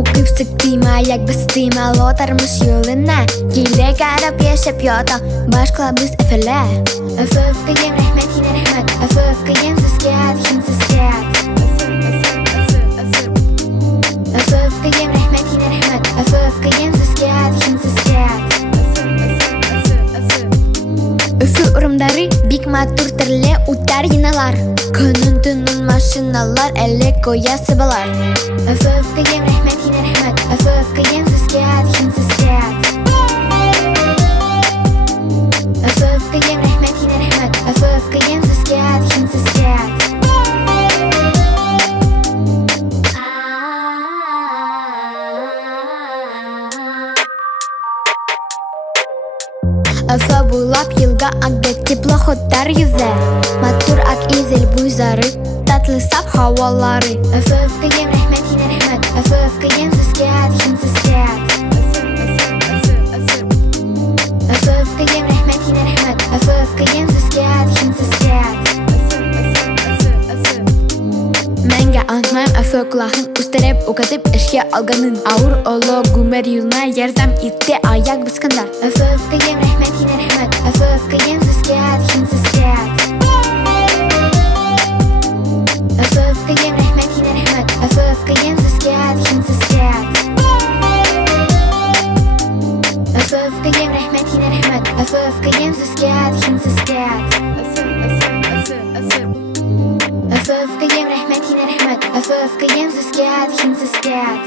Укып сыктыйма, як бастыйма, лотармыш yoluna. Gile garip yaşap yoda, başkılabız efele. Öfökəем, rəhmət yine rəhmət. Öfökəem, zıskət, kim zıskət. Öfökəem, rəhmət yine rəhmət. Öfökəem, zıskət, kim zıskət. Öfü urumdары, bik matur tırle utar yinalar. Könün tünün maşinalar, elle koya sıbalar. Öfökəem, rəhmət yine rəhmət. Öfökəem, zıskət, kim zıskət. Öfökəem, rəhmət yine rəhmət. Öfökəem, zıskət, kim zıskət. Öfö bulap yılga akdet teplоходтар yüze. Матур ак изел буйzары, tatlı saf havaları. Öfökəem, rəhmət yine rəhmət. Öfökəem, zıskət, kim zıskət. Öfökəem, rəhmət yine rəhmət. Öfökəem, zıskət, kim zıskət. Mənge antmayım öföklahın üstərep ukatıp eşya alganın. Ağır olo gümer yılına yerzem itti ayak bıskında. Öfökəem, rəhmət yine rəhmət. Öfökəem, zıskət, kim zıskət. Öfökəem, rəhmət yine rəhmət. Öfökəem, zıskət, kim zıskət. Öfökəem, rəhmət yine rəhmət. Öfökəem, zıskət, kim zıskət. Öfökəem, rəhmət yine rəhmət. Öfökəem, zıskət, kim zıskət.